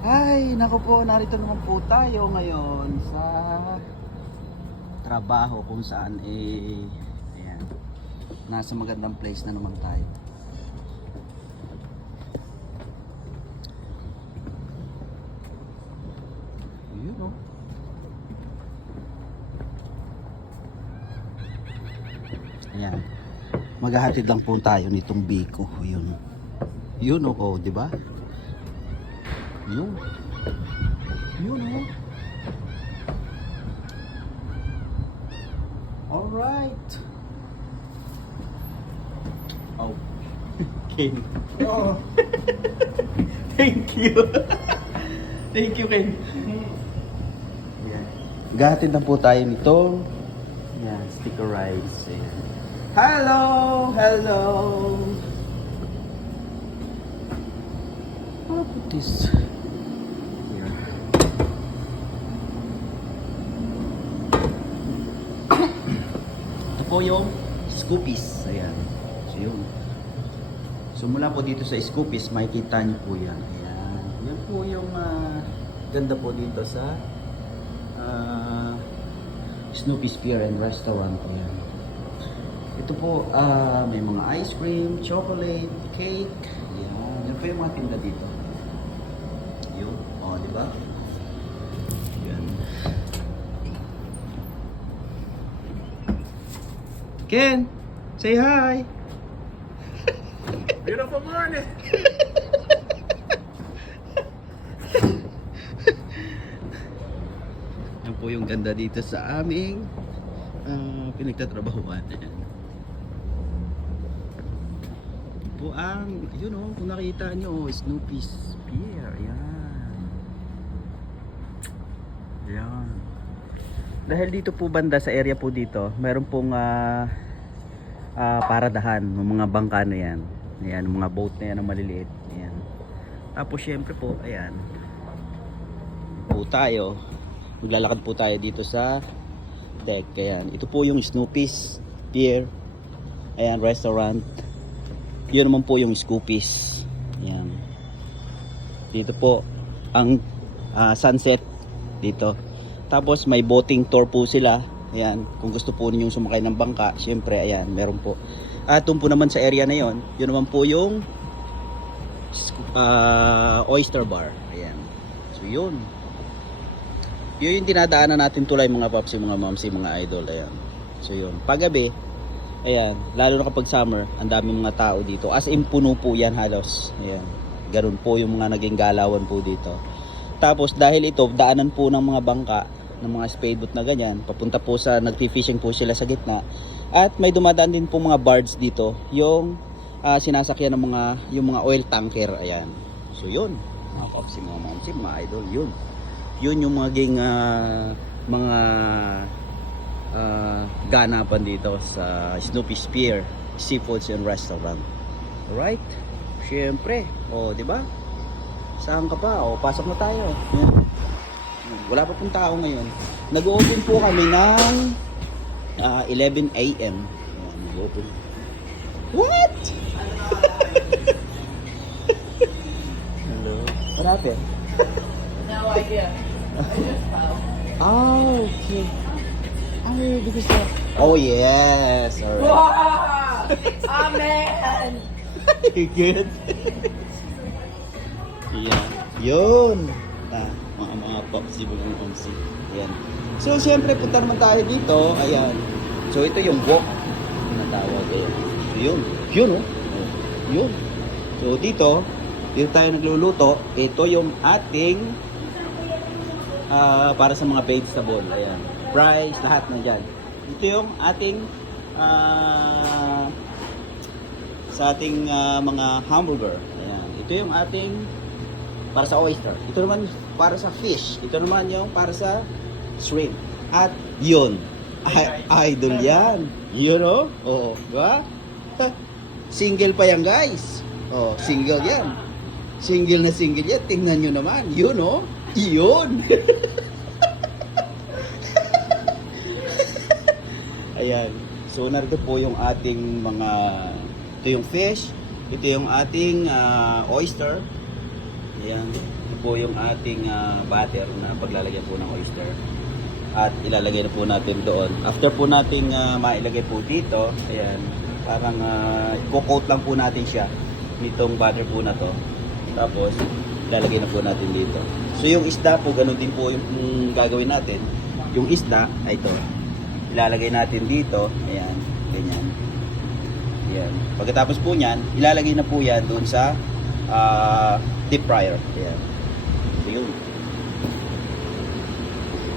Ay, naku po, narito naman po tayo ngayon sa trabaho kung saan ayan, nasa magandang place na naman tayo. Yun o. Ayan. Maghahatid lang po tayo nitong Biko. Yun. Yun o, di ba? Yun. Yun o. Alright. Oh. Ken. Oh, Thank you. Thank you, Ken. Ayan. Gahatid na po tayo nito. Ayan, sticker rice. Ayan. Hello! Hello! How about this? Here. Ito po yung Scoopies. Ayan. So yun. So mula po dito sa Scoopies, makikita niyo po yan. Ayan. Yan po yung ganda po dito sa Snoopy's Pier and Restaurant. Ayan. Ito po, may mga ice cream, chocolate, cake. Ayan. Yan po yung mga tinda dito. Yun. O, di ba? Yan. Ken! Say hi! beautiful morning. Yan po yung ganda dito sa aming pinagtatrabahuan. Ayan. Po ang, yun o, kung nakita nyo, Snoopy's Pier. Ayan. Ayan. Dahil dito po banda sa area po dito, meron pong paradahan ng mga bangka na yan. Ayan, mga boat na yan na maliliit. Ayan. Tapos syempre po, ayan. Po tayo. Maglalakad po tayo dito sa deck. Ayan. Ito po yung Snoopy's Pier. Ayan, restaurant. Yun naman po yung Scoopies. Ayan. Dito po ang sunset dito. Tapos may boating tour po sila. Ayan, kung gusto po ninyong sumakay ng bangka, syempre ayan, meron po. At doon po naman sa area na yon, yun naman po yung oyster bar. Ayan. So yun. Yun yung dinadaanan natin tulay mga papsi, mga mamsi, mga idol. Ayan. So yun. Paggabi, ayan, lalo na kapag summer, ang daming mga tao dito. As in puno po yan halos. Ayan. Ganun po yung mga naging galawan po dito. Tapos dahil ito, daanan po ng mga bangka, ng mga speedboat na ganyan, papunta po sa, nagfi-fishing po sila sa gitna. At may dumadaan din po mga barge dito, yung sinasakyan ng mga, yung mga oil tanker. Ayan. So yun, mga popsi, mga mamsi, mga idol, yun. Yun yung maging mga ganapan dito sa Snoopy's Pier Seafoods and Restaurant. Alright? Syempre. O, di ba? Saan ka pa? O, pasok na tayo. Yan. Wala pa pong tao ngayon. Nag-open po kami ng 11 a.m. Ayan, nag-open. What? Hello. What happened? No idea. Oh, okay. Oh, because oh yes. Alright. Wow! Amen! Good. Yan. Yun. Mga popsi, mga popsi. Ayan. So, siyempre, punta naman tayo dito. Ayan. So, ito yung wok na tawag. Ayan. So, yun. Yun, oh. Yun. So, dito tayo nagluluto. Ito yung ating para sa mga vegetable. Ayan. Fries, lahat na dyan. Ito yung ating sa ating mga hamburger. Ayan. Ito yung ating para sa oyster. Ito naman para sa fish. Ito naman yung para sa shrimp. At yun. Idol yan. Yun o. Oo. Diba? Single pa yan guys. Oh, single yan. Single na single yan. Tingnan nyo naman. Yun o. Yun. Ayan. So narito po yung ating mga, ito yung fish, ito yung ating oyster. Ayan. po yung ating batter na paglalagyan po ng oyster. At ilalagay na po natin doon. After po natin mailagay po dito, ayan, parang i-coat lang po natin siya nitong butter po na to. Tapos ilalagay na po natin dito. So yung isda po, ganun din po yung gagawin natin. Yung isda, ay ito, ilalagay natin dito, ayan, ganyan. Ayan. Pagkatapos po niyan, ilalagay na po yan doon sa deep fryer. Ayan. So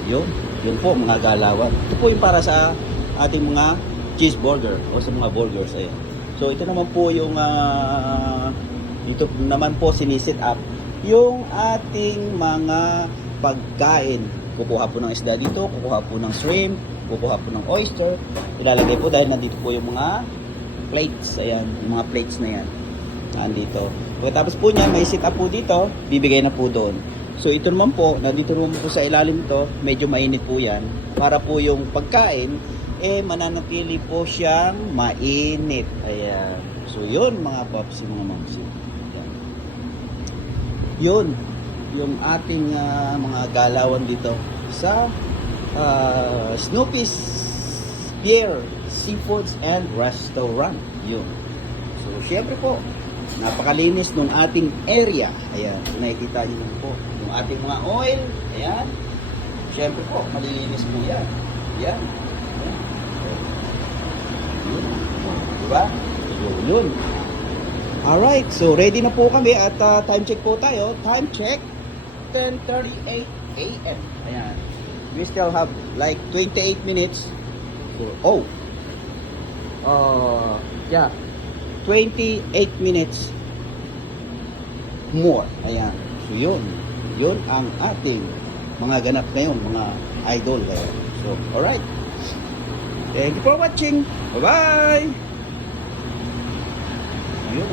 yun. Yun po mga galawan. Ito po yung para sa ating mga cheeseburger o sa mga burgers. Ayan. So ito naman po yung dito naman po sinisit up yung ating mga pagkain. Kukuha po ng isda dito, kukuha po ng shrimp, kukuha po ng oyster. Ilalagay po dahil nandito po yung mga plates. Ayan, yung mga plates na yan. Nandito. Pagkatapos po niya, may sit up po dito, bibigay na po doon. So ito naman po, nandito naman po sa ilalim ito, medyo mainit po yan. Para po yung pagkain, mananatili po siyang mainit. Ayan. So yun mga paps, mga mamsi. Ayan. Yun, yung ating mga galawan dito sa Snoopy's Pier Seafoods and Restaurant. Yun. So syempre po, napakalinis ng ating area. Ayan, so nakikita niyo naman po yung ating mga oil. Ayan. Syempre po, malilinis po yan. Ayan. Ayan. Yun. Diba? Yun. Alright, so ready na po kami at time check po tayo. Time check, 10:38 a.m. Ayan. We still have like 28 minutes for, yeah, 28 minutes more. Ayan. So yun ang ating mga ganap ngayon, mga idol. Ayan. So, alright. Thank you for watching. Bye-bye. Yun,